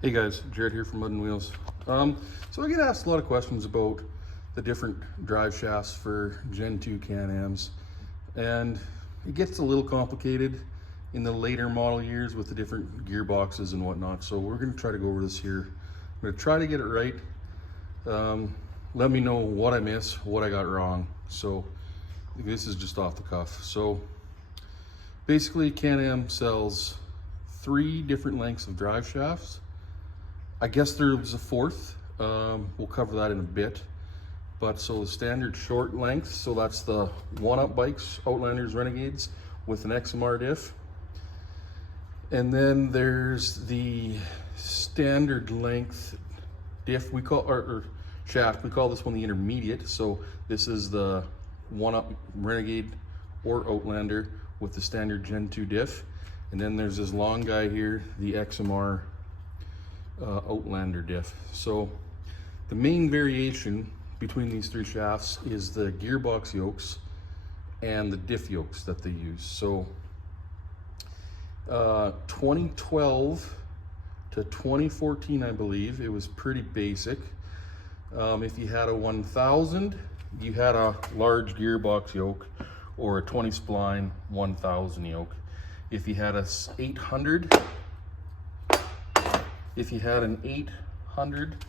Hey guys, Jared here from Mud and Wheels. So I get asked a lot of questions about the different drive shafts for Gen 2 Can-Ams, and it gets a little complicated in the later model years with the different gearboxes and whatnot. So we're going to try to go over this here. I'm going to try to get it right. Let me know what I miss, what I got wrong. So this is just off the cuff. So basically, Can-Am sells 3 different lengths of drive shafts. I guess there's a fourth. We'll cover that in a bit. But so the standard short length, so that's the one-up bikes, Outlanders, Renegades with an XMR diff. And then there's the standard length diff, we call, or shaft, we call this one the intermediate. So this is the one-up Renegade or Outlander with the standard Gen 2 diff. And then there's this long guy here, the XMR Outlander diff. So the main variation between these 3 shafts is the gearbox yokes and the diff yokes that they use. So 2012 to 2014, I believe, it was pretty basic. If you had a 1000, you had a large gearbox yoke or a 20 spline 1000 yoke. If you had a 800, if you had an 800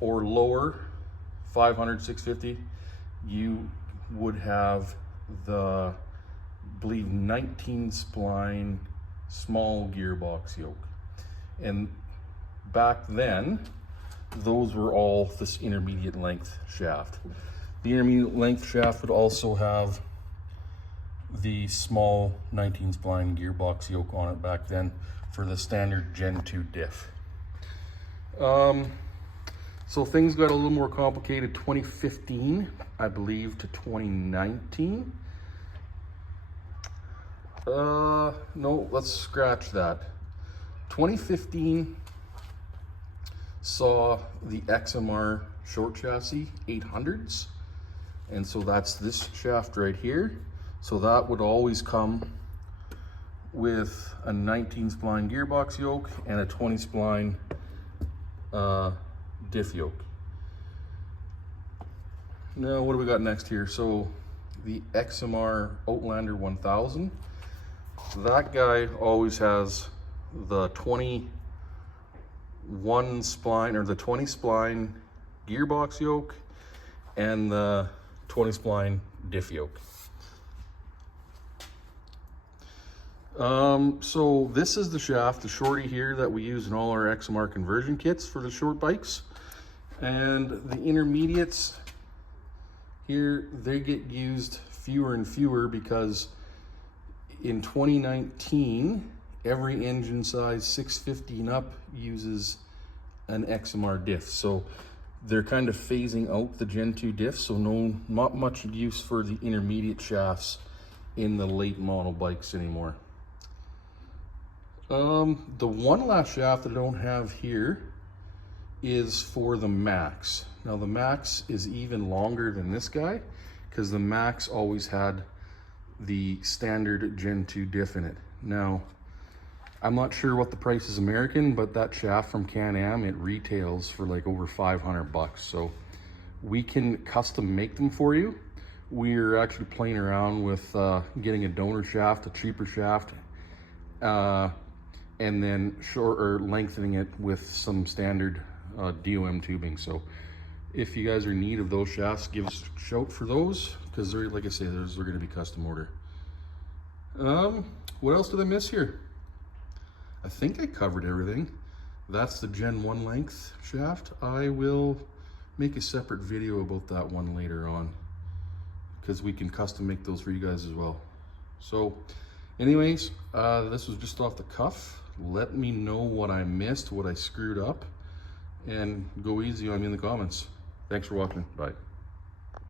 or lower, 500, 650, you would have the, I believe, 19 spline small gearbox yoke. And back then, those were all this intermediate length shaft. The intermediate length shaft would also have the small 19 spline gearbox yoke on it back then for the standard Gen 2 diff. So things got a little more complicated 2015, I believe, to 2019. No, let's scratch that. 2015 saw the XMR short chassis 800s. And so that's this shaft right here. So that would always come with a 19 spline gearbox yoke and a 20 spline diff yoke. Now what do we got next here? So the XMR Outlander 1000, that guy always has the 21 spline or the 20 spline gearbox yoke and the 20 spline diff yoke. So this is the shaft, the shorty here that we use in all our XMR conversion kits for the short bikes. And the intermediates here, they get used fewer and fewer because in 2019, every engine size 650 and up uses an XMR diff. So they're kind of phasing out the Gen 2 diff, so not much use for the intermediate shafts in the late model bikes anymore. The one last shaft that I don't have here is for the Max. Now the Max is even longer than this guy because the Max always had the standard Gen 2 diff in it. Now, I'm not sure what the price is American, but that shaft from Can-Am, it retails for like over 500 bucks. So we can custom make them for you. We're actually playing around with getting a donor shaft, a cheaper shaft, and then lengthening it with some standard DOM tubing. So if you guys are in need of those shafts, give us a shout for those, because they're, like I say, they're going to be custom order. What else did I miss here? I think I covered everything. That's the Gen 1 length shaft. I will make a separate video about that one later on, because we can custom make those for you guys as well. So anyways, this was just off the cuff. Let me know what I missed, what I screwed up, and go easy on me in the comments. Thanks for watching. Bye.